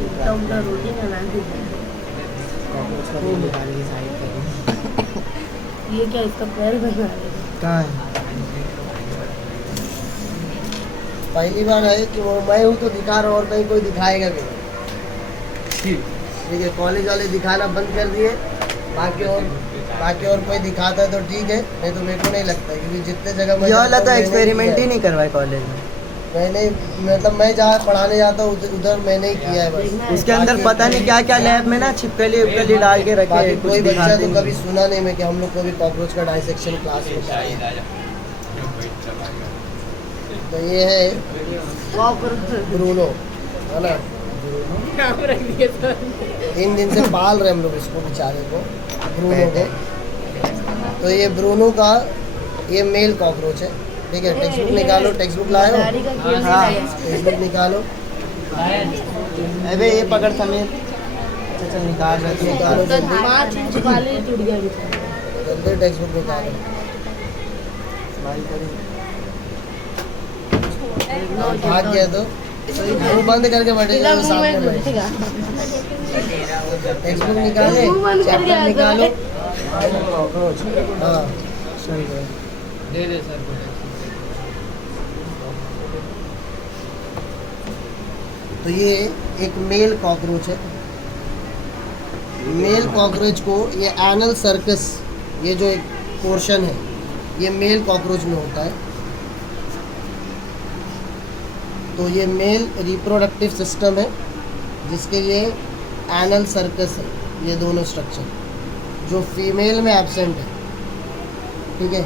उल्टा रोटी बना दी कॉकरोच का रोल निकाल के साइड करो। ये क्या इसका पैर बना रहे हैं? कहाँ है? पहली बार है कि वो मैं हूँ तो दिखा रहा हूँ और कहीं कोई दिखाएगा भी नहीं। ठीक है, कॉलेज वाले दिखाना बंद कर दिए, बाकी और कोई दिखाता है तो ठीक है, नहीं तो मेरे को नहीं लगता है, क्योंकि जितने जगह ये वाला तो एक्सपेरिमेंट ही नहीं करवाए कॉलेज में। मैंने मतलब मैं जहाँ पढ़ाने जाता हूँ उधर मैंने ही किया है बस। उसके अंदर पता नहीं क्या क्या लैब में ना छिपकली उपकली डाल के रखे बाकी हैं, कुछ कोई बच्चा दिखाते तो नहीं। कभी सुना नहीं मैं कि हम लोग को भी कॉकरोच का डाइसेक्शन क्लास में कराया। तो ये है ब्रूनो, है ना। नाम रख दिया तो 3 दिन से पाल रहे हम लोग इसको, बेचारे को, ब्रूनो को। तो ये ब्रूनो का ये मेल कॉकरोच है। ठीक है, टेक्स्ट बुक निकालो, टेक्स्ट बुक लाए हो? गाड़ी का खेल हाँ। टेक्स्ट बुक निकालो। अबे ये पकड़ समेत। अच्छा चल निकाल रहे थे। निकालो तो जल्दी, 5 इंच वाले टूट गया बेचारा। जल्दी टेक्स्ट बुक निकालो। भाग गया तो वो बंद करके बैठे बिना जाओ मुंह सामने में बैठ। घुसेगा। टेक्स्ट बुक निकाले, मुंह बंद कर चैप्टर दिया निकालो। कॉकरोच हाँ, सही है। दे दे सर को। तो ये एक मेल कॉकरोच है। मेल कॉकरोच को ये एनल सर्कस, ये जो एक पोर्शन है, ये मेल कॉकरोच में होता है। तो ये मेल रिप्रोडक्टिव सिस्टम है, जिसके ये एनल सर्कस है, ये दोनों स्ट्रक्चर जो फीमेल में एब्सेंट है। ठीक है,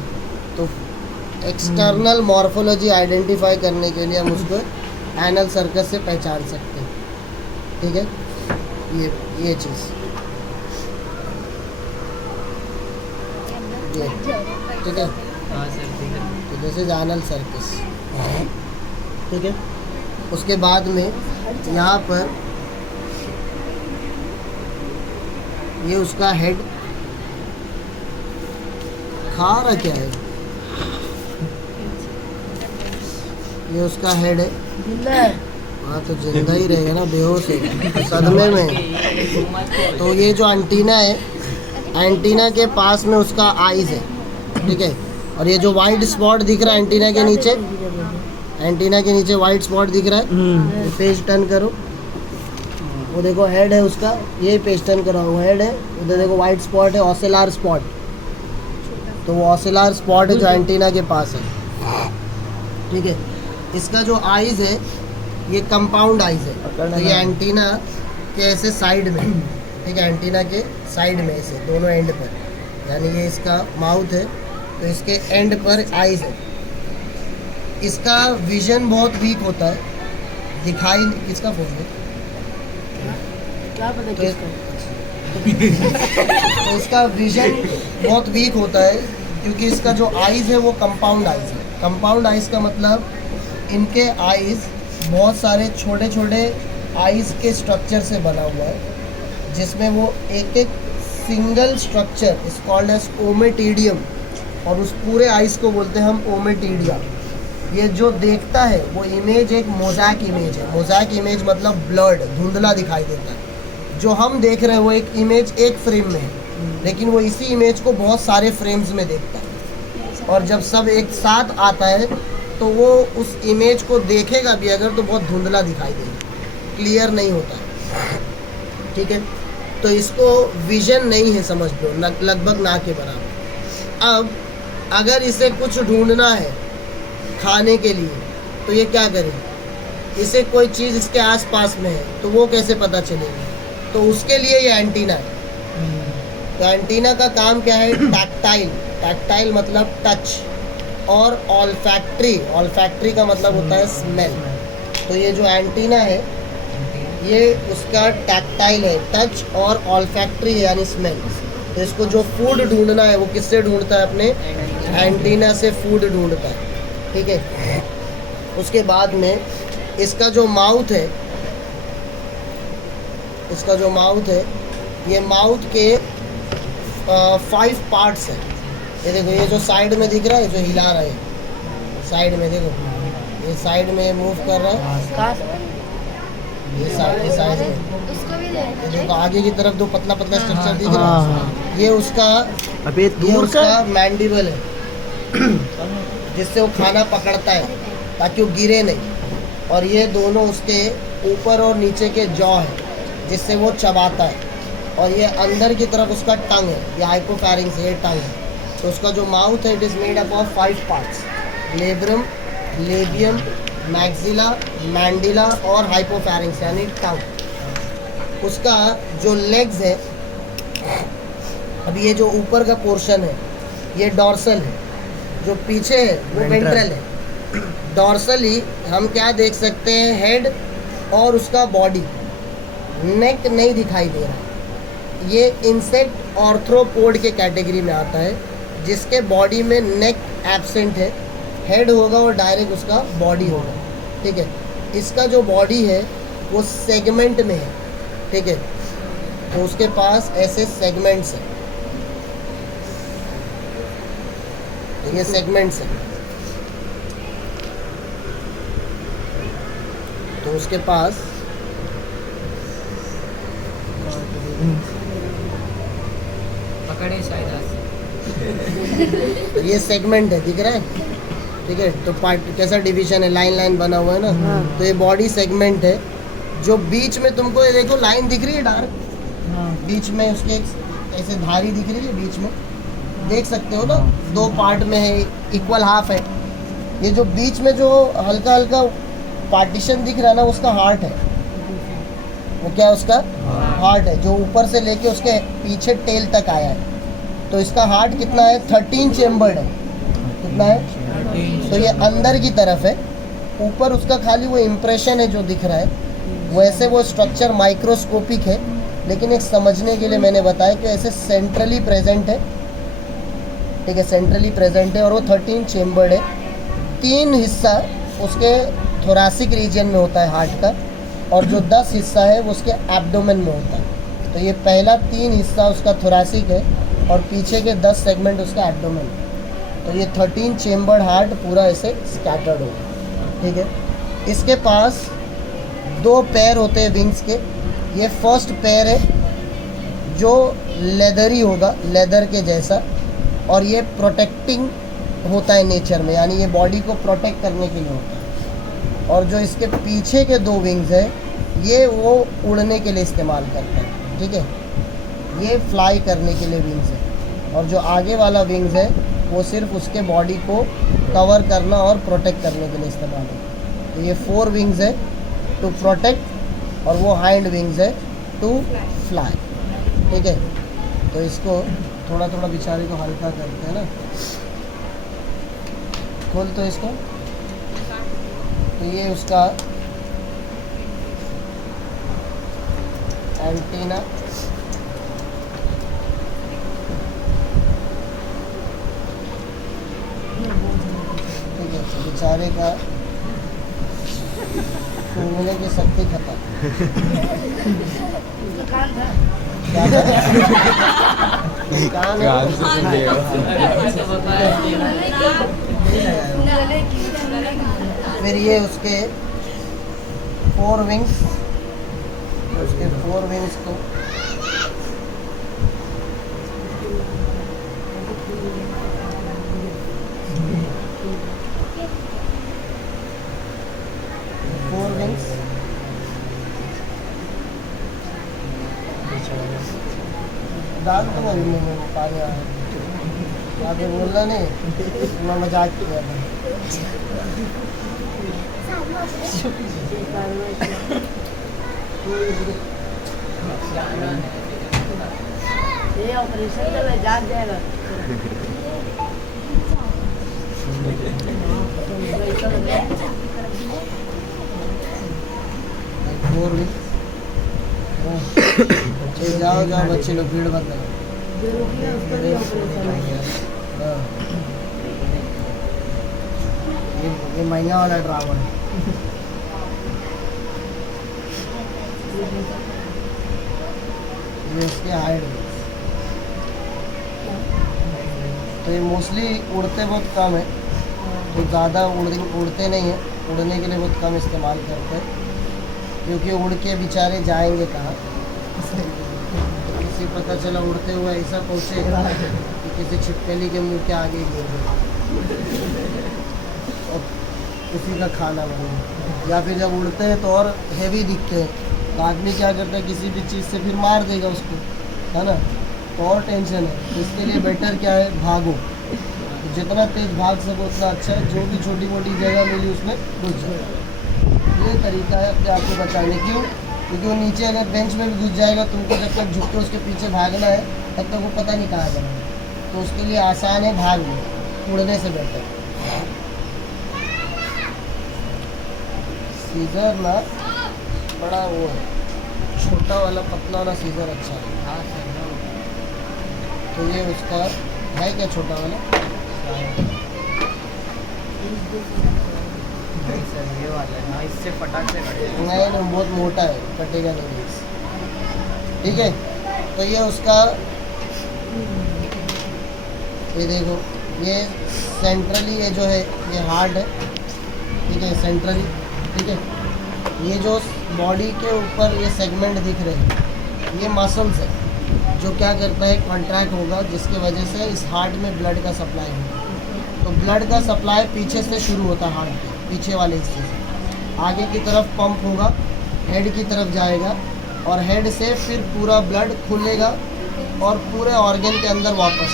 तो एक्सटर्नल मॉर्फोलॉजी आइडेंटिफाई करने के लिए हम उसको एनल सर्कस से पहचान सकते हैं। ठीक है, ये चीज़ ये ठीक है। हाँ सर ठीक है। तो दिस इज एनल सर्कस। ठीक है, उसके बाद में यहाँ पर ये उसका हेड, खा रहा क्या है, ये उसका हेड है। जिंदा है। हाँ तो जिंदा ही रहेगा ना, बेहोश है सदमे में। तो ये जो एंटीना है, एंटीना के पास में उसका आइज है। ठीक है, और ये जो वाइट स्पॉट दिख रहा है एंटीना के नीचे, एंटीना के नीचे वाइट स्पॉट दिख रहा है, पेज टर्न करो, वो देखो हेड है उसका, ये पेज टर्न करा हुआ हेड है, उधर देखो वाइट स्पॉट है, ऑसिलर स्पॉट। तो वो ऑसिलर स्पॉट है जो एंटीना के पास है। ठीक है, इसका जो आइज है ये कंपाउंड आइज है। तो ये एंटीना के ऐसे साइड में, ठीक है, एंटीना के साइड में ऐसे दोनों एंड पर, यानी ये इसका माउथ है, तो इसके एंड पर आइज है। इसका विजन बहुत वीक होता है, दिखाई किसका फोन है क्या पता तो किसका? तो इसका विजन बहुत वीक होता है, क्योंकि इसका जो आइज़ है वो कंपाउंड आइज़ है। कंपाउंड आइज़ का मतलब इनके आइज़ बहुत सारे छोटे छोटे आइज़ के स्ट्रक्चर से बना हुआ है, जिसमें वो एक एक single structure is called as ommatidium, और उस पूरे आइज़ को बोलते हैं हम ओमेटिडिया। ये जो देखता है वो इमेज एक मोज़ैक इमेज है। मोज़ैक इमेज मतलब ब्लर्ड, धुंधला दिखाई देता है। जो हम देख रहे हैं वो एक इमेज एक फ्रेम में है, लेकिन वो इसी इमेज को बहुत सारे फ्रेम्स में देखता है, और जब सब एक साथ आता है तो वो उस इमेज को देखेगा भी अगर तो बहुत धुंधला दिखाई देगा, क्लियर नहीं होता है। ठीक है, तो इसको विजन नहीं है, समझ लो, लगभग ना के बराबर। अब अगर इसे कुछ ढूंढना है खाने के लिए तो ये क्या करे, इसे कोई चीज़ इसके आसपास में है तो वो कैसे पता चलेगी, तो उसके लिए ये एंटीना है। तो एंटीना का काम क्या है, टैक्टाइल, टैक्टाइल मतलब टच, और ऑल्फैक्ट्री, ऑल्फैक्ट्री का मतलब होता है स्मेल। तो ये जो एंटीना है ये उसका टैक्टाइल है, टच और ऑल्फैक्ट्री है यानी स्मेल। तो इसको जो फूड ढूंढना है वो किससे ढूंढता है, अपने एंटीना से फूड ढूंढता है। ठीक है, उसके बाद में इसका जो माउथ है, इसका जो माउथ है, ये माउथ के 5 पार्ट्स है। ये देखो, ये जो साइड में दिख रहा है, जो हिला रहा है साइड में, देखो ये साइड में मूव कर रहा है, ये साइज है। उसको भी दे ये देखो आगे की तरफ दो पतला पतला स्ट्रक्चर दिख रहा हाँ, है, ये उसका अबे ये दूर उसका का मैंडिबल है जिससे वो खाना पकड़ता है ताकि वो गिरे नहीं। और ये दोनों उसके ऊपर और नीचे के जॉ है जिससे वो चबाता है। और ये अंदर की तरफ उसका टंग है, ये हाइपोफैरिंग्स है, ये टंग है। तो उसका जो माउथ है it is made up of 5 parts, labrum, labium, maxilla, mandible और हाइपोफैरिंग्स यानी टंग। उसका जो लेग्स है, अब ये जो ऊपर का पोर्शन है ये डॉर्सल है, जो पीछे है वो वेंट्रल है। डॉर्सली हम क्या देख सकते हैं, हेड और उसका बॉडी, नेक नहीं दिखाई दे रहा। ये इंसेक्ट ऑर्थ्रोपोड के कैटेगरी में आता है जिसके बॉडी में नेक एब्सेंट है, हेड होगा और डायरेक्ट उसका बॉडी होगा। ठीक है, इसका जो बॉडी है वो सेगमेंट में है। ठीक है, तो उसके पास ऐसे सेगमेंट्स हैं, तो ये सेगमेंट्स हैं। तो उसके पास पकड़े शायद आज। तो ये सेगमेंट है, दिख रहा है। ठीक है, तो पार्ट कैसा डिवीजन है, लाइन लाइन बना हुआ है ना। तो ये बॉडी सेगमेंट है। जो बीच में तुमको ये देखो लाइन दिख रही है डार्क, बीच में उसके ऐसे धारी दिख रही है, बीच में देख सकते हो ना, 2 पार्ट में है, इक्वल हाफ है। ये जो बीच में जो हल्का हल्का पार्टीशन दिख रहा है ना, उसका हार्ट है। वो क्या है, उसका हार्ट है, जो ऊपर से लेके उसके पीछे टेल तक आया है। तो इसका हार्ट कितना है, 13 चेम्बर्ड है। कितना है, तो ये अंदर की तरफ है। ऊपर उसका खाली वो इम्प्रेशन है जो दिख रहा है, वैसे वो स्ट्रक्चर माइक्रोस्कोपिक है, लेकिन एक समझने के लिए मैंने बताया कि ऐसे सेंट्रली प्रेजेंट है। ठीक है, सेंट्रली प्रेजेंट है और वो 13 चेम्बर्ड है। 3 हिस्सा उसके थोरासिक रीजन में होता है हार्ट का, और जो 10 हिस्सा है वो उसके एब्डोमेन में होता है। तो ये पहला 3 हिस्सा उसका थोरासिक है और पीछे के 10 सेगमेंट उसका एब्डोमेन। तो ये 13 चेम्बर्ड हार्ट पूरा ऐसे स्कैटर्ड होगा। ठीक है, इसके पास 2 पैर होते हैं विंग्स के। ये फर्स्ट पैर है जो लेदरी होगा, लेदर के जैसा, और ये प्रोटेक्टिंग होता है नेचर में, यानी ये बॉडी को प्रोटेक्ट करने के लिए होता है। और जो इसके पीछे के 2 विंग्स है ये वो उड़ने के लिए इस्तेमाल करता है। ठीक है, ये फ्लाई करने के लिए विंग्स है, और जो आगे वाला विंग्स है वो सिर्फ उसके बॉडी को कवर करना और प्रोटेक्ट करने के लिए इस्तेमाल है। तो ये 4 विंग्स है टू प्रोटेक्ट, और वो हाइंड विंग्स है टू फ्लाई। ठीक है, तो इसको थोड़ा थोड़ा बेचारे को हल्का करते हैं ना, खोल तो इसको। तो ये उसका एंटीना, ठीक है, तो बेचारे का सूंघने की शक्ति खत्म। क्या था? कान है? फिर ये उसके 4 विंग्स, उसके 4 विंग्स को डाल तो मैं मुंह में पानी आया, आगे बोलना नहीं, मैं मजाक किया था। ये ऑपरेशन का जाग जाएगा। जाओ जाओ बच्चे लोग, भीड़ मत लगाओ। हाँ। ये महंगा वाला ड्रामा है। ये इसके हाइट, तो ये मोस्टली उड़ते बहुत कम है, तो ज़्यादा उड़ते नहीं है, उड़ने के लिए बहुत कम इस्तेमाल करते हैं। क्योंकि उड़ के बेचारे जाएंगे कहाँ। किसी पता चला उड़ते हुए ऐसा पहुँचे कि किसी छिपकली के मुंह के आगे गिर गए और उसी का खाना बने। या फिर जब उड़ते हैं तो और हैवी दिखते हैं, तो आदमी क्या करता है किसी भी चीज़ से फिर मार देगा उसको, है ना, तो और टेंशन है। तो इसके लिए बेटर क्या है, भागो, जितना तेज भाग सको उतना अच्छा है। जो भी छोटी मोटी जगह मिली उसमें घुस जाओ। ये तरीका है अपने आप को बचाने। क्यों? क्योंकि वो नीचे अगर बेंच में भी घुस जाएगा, तुमको जब तक झुक के उसके पीछे भागना है तब तक वो पता नहीं कहाँ जाना है। तो उसके लिए आसान है, भाग लो, उड़ने से बेहतर। सीजर ना बड़ा वो है, छोटा वाला पतला वाला सीजर अच्छा है। हाँ सर। तो ये उसका है क्या, छोटा वाला? नहीं सर, ये वाला है। हाँ, इससे फटाक से कटेगा। नहीं नहीं, बहुत मोटा है, कटेगा नहीं इससे। ठीक है, तो ये उसका, ये देखो, ये सेंट्रली ये जो है ये हार्ड है, ठीक है, सेंट्रली, ठीक है। ये जो बॉडी के ऊपर ये सेगमेंट दिख रहे हैं ये मसल्स है, जो क्या करता है, कॉन्ट्रैक्ट होगा, जिसकी वजह से इस हार्ट में ब्लड का सप्लाई होगा। तो ब्लड का सप्लाई पीछे से शुरू होता है, हार्ट के पीछे वाले हिस्से से आगे की तरफ पंप होगा, हेड की तरफ जाएगा और हेड से फिर पूरा ब्लड खुलेगा और पूरे ऑर्गन के अंदर वापस,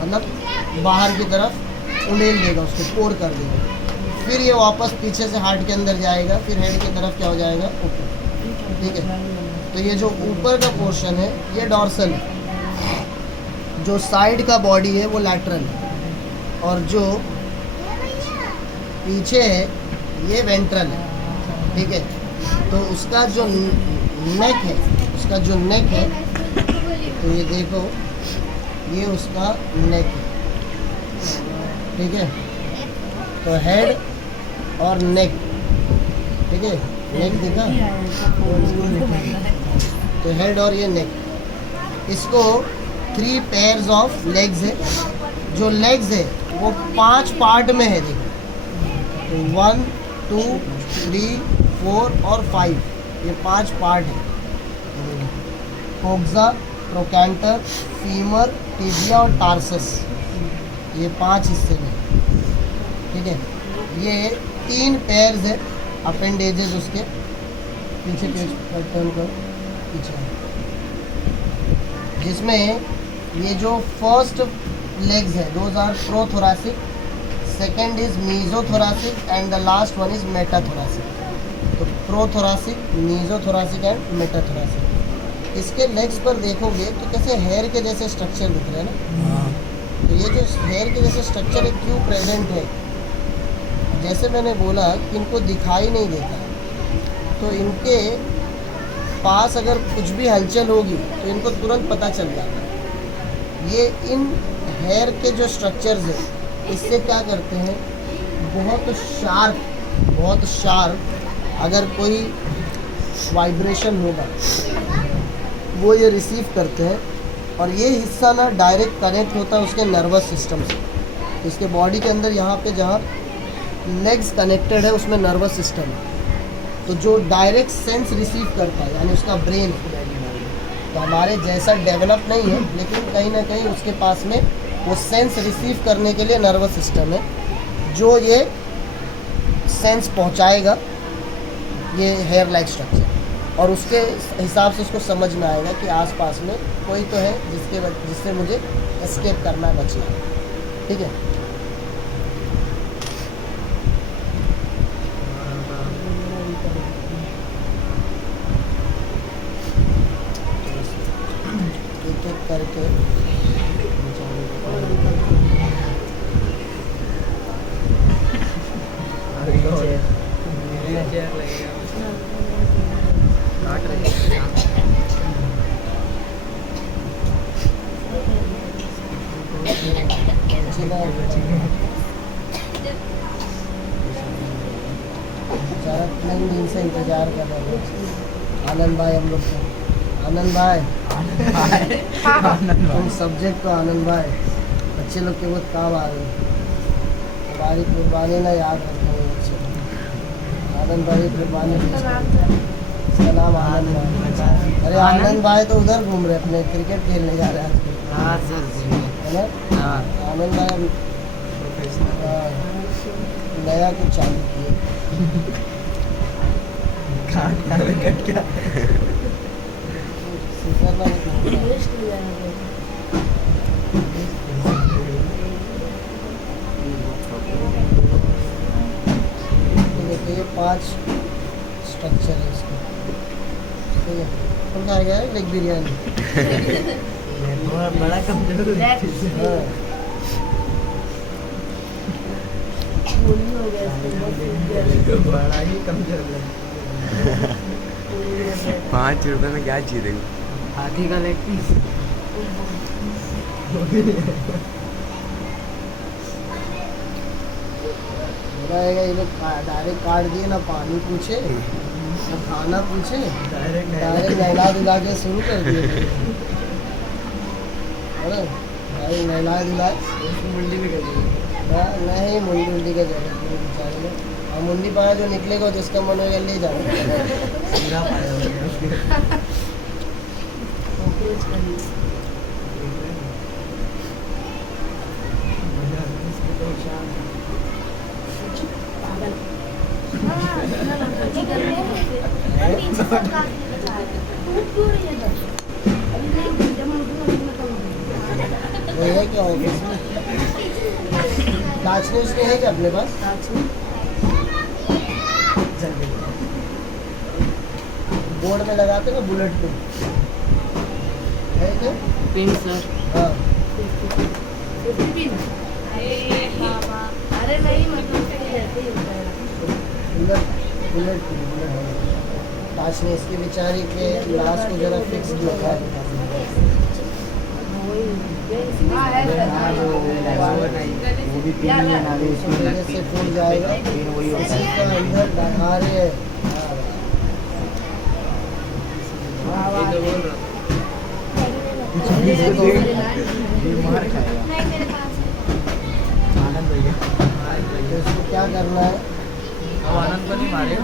मतलब बाहर की तरफ उड़ेल देगा, उसको पोर कर देगा। फिर ये वापस पीछे से हार्ट के अंदर जाएगा, फिर हेड की तरफ क्या हो जाएगा, ऊपर। ठीक है, तो ये जो ऊपर का पोर्शन है ये डॉर्सल है, जो साइड का बॉडी है वो लैटरल है, और जो पीछे है ये वेंट्रल है। ठीक है, तो उसका जो नेक है, उसका जो नेक है, तो ये देखो ये उसका नेक है। ठीक है, तो हेड और नेक, ठीक है, नेक दिखा, तो हेड और ये नेक, इसको 3 पेयर्स ऑफ लेग्स है। जो लेग्स है वो 5 पार्ट में है, देखो, तो 1 2 3 4 और 5, ये 5 पार्ट है। कोक्सा, ट्रोकैंटर, फीमर, टिबिया और टार्सस, ये 5 हिस्से में। ठीक है, ये 3 पेयर्स है अपेंडेजेस उसके। पीछे पेज पर टर्न करो, पीछे, जिसमें ये जो फर्स्ट लेग्स है those are prothoracic, second is mesothoracic and the last one is metathoracic. तो प्रोथोरासिक, मीजोथोरासिक एंड मेटाथोरासिक। इसके लेग्स पर देखोगे तो कैसे हेयर के जैसे स्ट्रक्चर दिख रहे हैं ना। तो ये जो हेयर के जैसे स्ट्रक्चर है क्यों प्रेजेंट है, जैसे मैंने बोला कि इनको दिखाई नहीं देता, तो इनके पास अगर कुछ भी हलचल होगी तो इनको तुरंत पता चल जाता है। ये इन हेयर के जो स्ट्रक्चर्स है इससे क्या करते हैं, बहुत शार्प अगर कोई वाइब्रेशन होगा वो ये रिसीव करते हैं, और ये हिस्सा ना डायरेक्ट कनेक्ट होता है उसके नर्वस सिस्टम से। इसके बॉडी के अंदर यहाँ पे जहाँ लेग्स कनेक्टेड है उसमें नर्वस सिस्टम है, तो जो डायरेक्ट सेंस रिसीव करता है यानी उसका ब्रेन, तो हमारे जैसा डेवलप नहीं है लेकिन कहीं ना कहीं उसके पास में वो सेंस रिसीव करने के लिए नर्वस सिस्टम है, जो ये सेंस पहुंचाएगा ये हेयर लाइक स्ट्रक्चर, और उसके हिसाब से उसको समझ में आएगा कि आसपास में कोई तो है जिससे मुझे एस्केप करना है, बचना है। ठीक है, एक एक करके चेयर लगेगा, काट रही है। ज़्यादा तीन दिन से इंतजार कर रहे हैं आनंद भाई, हम लोग को। आनंद भाई, तुम सब्जेक्ट तो आनंद भाई, बच्चे लोग के बहुत काम आ रहे हैं, हमारी कुर्बानी ना याद रखेंगे बच्चे। आनंद भाई कृपानी उसका नाम क्या है? इसका नाम आनंद भाई। अरे आनंद भाई तो उधर घूम रहे अपने क्रिकेट खेलने जा रहे हैं आजकल, हाँ सर है ना? हाँ आनंद भाई हाँ, नया कुछ चालू किए। सीखना नहीं पड़ता। इंग्लिश नहीं जाएगा। ये देखिए ये 5 स्ट्रक्चर है इसका, ठीक है? कौन खाएगा लेग बिरयानी? बड़ा कमजोर हाँ पूरी हो गया इसको, बहुत सूख गया। बड़ा ही कमजोर है। पूरी हो गया। 5 रुपए में क्या जीतेगी? हाथी का लेग पीस। रहेगा ये लोग डायरेक्ट काट दिए, ना पानी पूछे ना खाना पूछे, डायरेक्ट नहला धुला के शुरू कर दिए। अरे डायरेक्ट नहला धुलाए मुंडी भी कर दी। नहीं, मुंडी उंडी का जरूरत नहीं बेचारे में। और मुंडी पाया जो निकलेगा जिसका मन होगा ले जाओ। पूरा पाया हो गया उसके। कॉकरोच का नहीं। पागल। हाँ, इतना लंबा चिकन नहीं खाते। अभी नहीं, जब हम दूर में कम वो है क्या ऑफिस में नाचने उसने है क्या अपने पास? बोर्ड में लगाते ना बुलेट पे है क्या? Pin sir. हाँ अरे नहीं, मतलब कि ऐसे ही होता है। बुलेट बुलेट पास में इसके बेचारे के लास्ट को जरा फिक्स किया था। हाँ, है वो भी पिन यार, नहीं बना रहे उसमें वजह से फूल जाएगा। पिन वही होता इसी है। का अंदर बढ़ा रहे हैं। ये तो बोल रहा ये मार खाएगा। आनंद भैया। तो इसको क्या करना है? अब आनंद को नहीं मारे।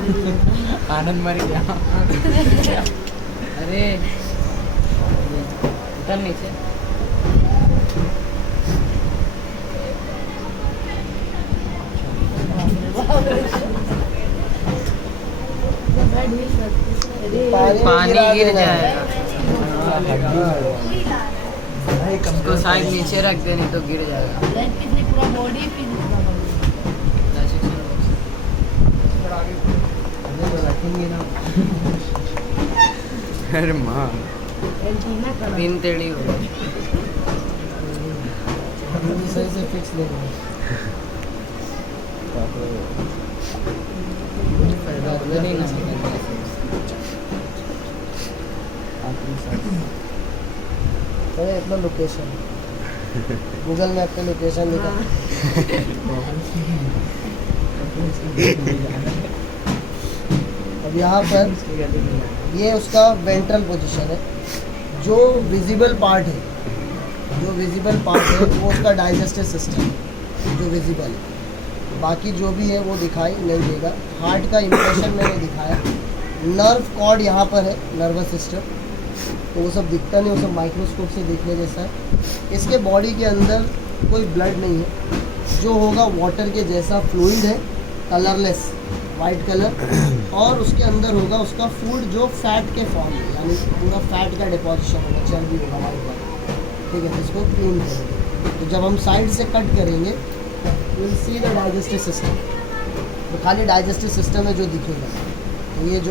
आनंद मर गया। अरे उतर नीचे। पानी गिरा गिर देना है। जाएगा। उसको साइड नीचे रख दे, नहीं तो गिर जाएगा। कितनी पूरा बॉडी फिर पूरा अरे तो रखेंगे ना। अरे माँ एंटीना का पिन टेढ़ी हो गई। अभी सही से फिक्स नहीं हुआ। उधर ही ना अरे अपना लोकेशन गूगल मैप पे लोकेशन दिखा। अब यहाँ पर ये उसका वेंट्रल पोजीशन है। जो विजिबल पार्ट है वो उसका डाइजेस्टिव सिस्टम है जो विजिबल है। बाकी जो भी है वो दिखाई नहीं देगा। हार्ट का इम्प्रेशन मैंने दिखाया। नर्व कॉर्ड यहाँ पर है, नर्वस सिस्टम, तो वो सब दिखता नहीं, वो सब माइक्रोस्कोप से देखने जैसा है। इसके बॉडी के अंदर कोई ब्लड नहीं है। जो होगा वाटर के जैसा फ्लूइड है, कलरलेस वाइट कलर, और उसके अंदर होगा उसका फूड जो फैट के फॉर्म में, यानी पूरा फैट का डिपोजिशन होगा, चर्बी होगा वाइट वाला, ठीक है। इसको क्लीन करेंगे। तो जब हम साइड से कट करेंगे will see the digestive system, तो खाली डाइजेस्टिव सिस्टम है जो दिखेगा। तो ये जो